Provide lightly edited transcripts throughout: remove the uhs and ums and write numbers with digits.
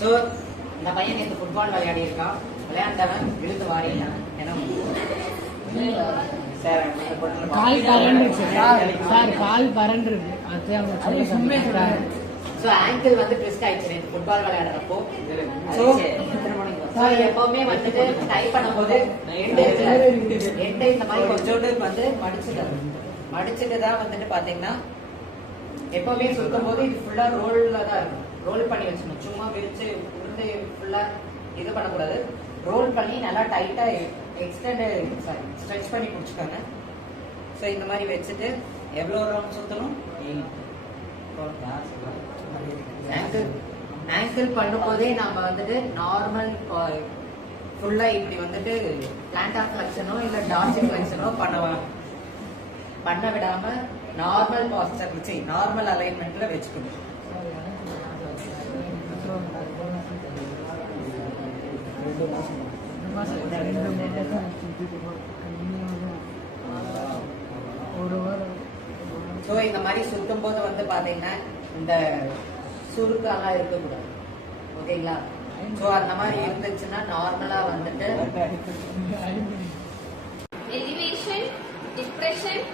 So இந்த பையன் நேற்று ஃபுட்பால் விளையாடி இருக்கான். விளையாண்டவன் இழுத்து வாரிட்டான். ஏன்னா கால் பரண்டிருக்கு. ஸோ ஆங்கிள் வந்து ட்விஸ்ட் ஆயிடுச்சு ஃபுட்பால் விளையாடுறப்போ. ஸோ எப்பவுமே வந்துட்டு டைப் பண்ணும்போது எண்டை இந்த மாதிரி கொஞ்சோண்டு வந்து மடிச்சுட்டு தான் வந்துட்டு பாத்தீங்கன்னா எப்பவுமே சுத்தும் போது இது ஃபுல்லா ரோல்ல தான் இருக்கும். ரோல் பண்ணி வச்சுக்கணும். சும்மா விரிச்சு உருண்டு ஃபுல்லா இது பண்ணக்கூடாது. ரோல் பண்ணி நல்லா டைட்டா ஸ்ட்ரெச் பண்ணி பிடிச்சிக்கோங்க. ஸோ இந்த மாதிரி வச்சுட்டு எவ்வளோ ரவுண்ட் சுற்றணும்? ஆங்கிள் பண்ணும்போதே நம்ம வந்துட்டு நார்மல் ஃபுல்லா இப்படி வந்துட்டு பிளான்டார் ஃபிளெக்ஷனோ இல்ல டார்சிங் ஃபிளெக்ஷனோ பண்ண விடாம நார்மல் பாஸ்டர் வச்சு நார்மல் அலைன்மெண்ட்ல வச்சுக்கணும். ஸோ இந்த மாதிரி சுத்தும் போது வந்து பாத்தீங்கன்னா இந்த சுருக்கெல்லாம் இருக்கக்கூடாது. ஓகேங்களா? ஸோ அந்த மாதிரி இருந்துச்சுன்னா நார்மலா வந்துட்டு எலிவேஷன், டிப்ரெஷன்,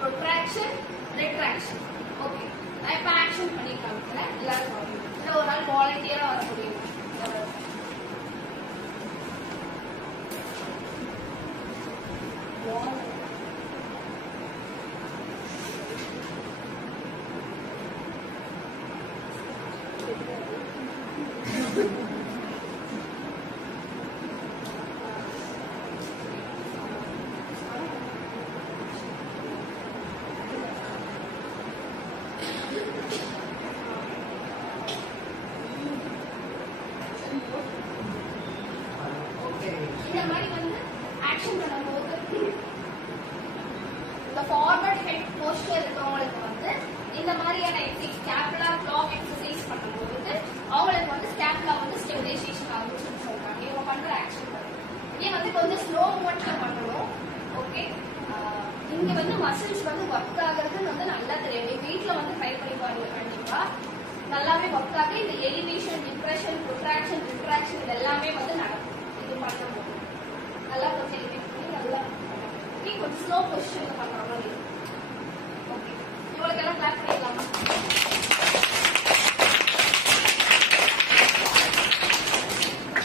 ப்ரொட்ராக்ஷன், ரெட்ராக்ஷன். ஓகே, நான் இப்போ ஆக்ஷன் பண்ணி காமிக்கிறேன். எல்லாரும் இல்லை ஒரு நாள் வாலண்டியரா வர முடியும். இந்த மாதிரி வந்து ஆக்ஷன் பண்ணும்போது இந்த ஃபார்வர்ட் ஹெட் போஸ்டர் இருக்கவங்களுக்கு வந்து இந்த மாதிரியான எக்ஸசைஸ் ஸ்கேப்புலா லாக் எக்ஸசைஸ் பண்ணும்போது அவங்களுக்கு வந்து ஸ்கேப்புலா வந்து ஸ்டெபிலைசேஷன் ஆகும்னு சொல்றாங்க. இவங்க பண்ற ஆக்ஷன் இதே வந்து கொஞ்சம் ஸ்லோ மூமெண்ட்ல பண்ணணும். ஓகே, இங்க வந்து மசில்ஸ் வந்து ஒர்க் ஆகுறதுன்னு வந்து நல்லா தெரியும். நீங்க வீட்டுல வந்து ட்ரை பண்ணி பாருங்க. கண்டிப்பா நல்லாவே ஒர்க் ஆக இந்த எலிவேஷன், டிப்ரெஷன், ப்ரொட்ராக்ஷன், ரிட்ராக்ஷன் இது எல்லாமே வந்து நடக்கும். இது பண்ணும்போது நல்லா கொஞ்சம் எலிவேட் பண்ணி நல்லா கொஞ்சம் ஸ்லோ பொசிஷன்ல பண்ற மாதிரி. ஓகே, இவங்களுக்கு எல்லாம் கிளாப் பண்ணிடலாமா?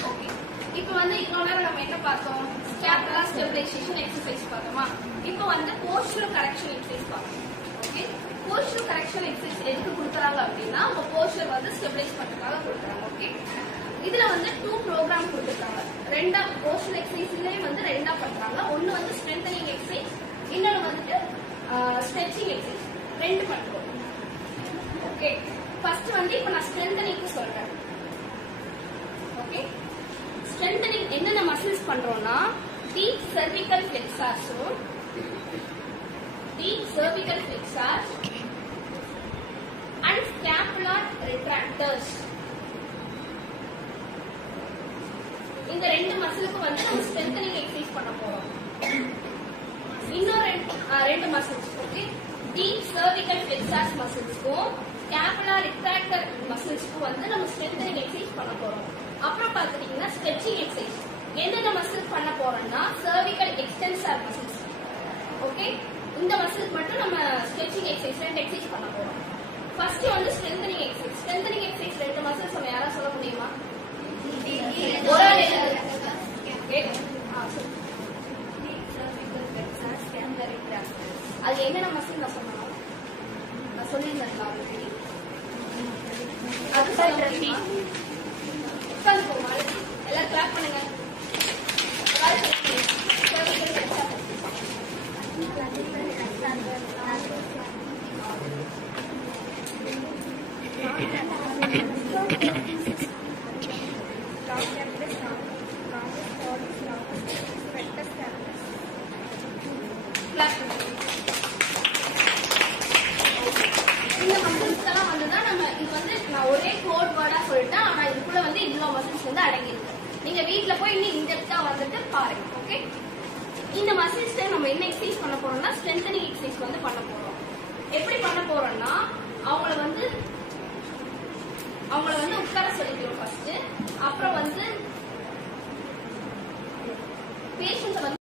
ஓகே, இப்போ வந்து இவ்வளவு நேரம் நம்ம என்ன பார்த்தோம்? ஸ்கேப்புலர் ஸ்டெபிலைசேஷன் எக்ஸசைஸ் பார்த்தோமா? இப்போ வந்து போஸ்டர் கரெக்ஷன் எக்ஸசைஸ் பார்த்தோம். ஓகே, போஸ்டர் கரெக்ஷன் எக்ஸசைஸ் எதுக்கு கொடுக்குறாங்க அப்படின்னா உங்க போஸ்டர் வந்து ஸ்டெபிலைஸ் பண்றதுக்காக கொடுக்குறாங்க. ஓகே, இதுல வந்து 2 ப்ரோக்ராம் கொடுத்துருக்காங்க. ரெண்டா போஸ்டர் எக்ஸசைஸ்லயே வந்து ரெண்டா பண்றாங்க. ஒன்னு வந்து ஸ்ட்ரென்தனிங் எக்ஸசைஸ், இன்னொன்னு வந்துட்டு ஸ்ட்ரெச்சிங் எக்ஸசைஸ். ரெண்டு பண்றோம். ஓகே, ஃபர்ஸ்ட் வந்து இப்ப நான் ஸ்ட்ரென்தனிங்க்கு சொல்றேன். ஓகே, ஸ்ட்ரென்தனிங் என்னென்ன மசில்ஸ் பண்றோம்னா டீப் சர்விக்கல் ஃபிளெக்ஸார்ஸும் deep cervical flexors and scapular retractors. இந்த ரெண்டு மசிலுக்கு வந்து நம்ம ஸ்ட்ரென்தனிங் எக்ஸசைஸ் பண்ண போறோம். இன்னும் ரெண்டு muscles. Okay, deep cervical flexors மசில்ஸ்க்கும் scapular retractor மசில்ஸ்க்கும் வந்து நம்ம ஸ்ட்ரென்தனிங் எக்ஸசைஸ் பண்ண போறோம். அப்புறம் பாத்துட்டீங்கன்னா ஸ்ட்ரெச்சிங் எக்ஸசைஸ் என்னென்ன மசில் பண்ண போறோம்னா cervical extensor மசில்ஸ். ஓகே, இந்த மசிலுக்கு மட்டும் நம்ம ஸ்ட்ரெச்சிங் எக்ஸசைஸ் ரெண்டு எக்ஸசைஸ் பண்ண போறோம். ஃபர்ஸ்ட் வந்து ஸ்ட்ரென்தனிங் எக்ஸசைஸ். ஸ்ட்ரென்தனிங் எக்ஸசைஸ் ரெண்டு மசில்ஸ் நம்ம யாரா சொல்ல முடியுமா? ஒரு ஆள் அது என்னென்ன மசில் நான் சொன்னோம்? நான் சொல்லியிருந்தேன் ஆல்ரெடி. அது சொல்லுங்க. உட்காந்து போமா எல்லாம் கிளாப் பண்ணுங்க. இந்த மசில்ஸ் எல்லாம் வந்துதான் நம்ம இது வந்து நான் ஒரே கோட் வேர்டா சொல்லிட்டேன். ஆனா இதுக்குள்ள வந்து இவ்வளவு மசில்ஸ் வந்து அடங்கியிருக்கு. நீங்க வீட்டுல போய் இன்னும் இன்டெப்தா வந்துட்டு பாருங்க. ஓகே, இந்த மசில்ஸ் நம்ம என்ன எக்ஸசைஸ் பண்ண போறோம்னா ஸ்ட்ரென்தனிங் எக்ஸசைஸ் வந்து பண்ண போறோம். எப்படி பண்ண போறோம்னா அவங்கள வந்து உட்கார சொல்லி அப்புறம் வந்து பேஷண்ட்ஸை வந்து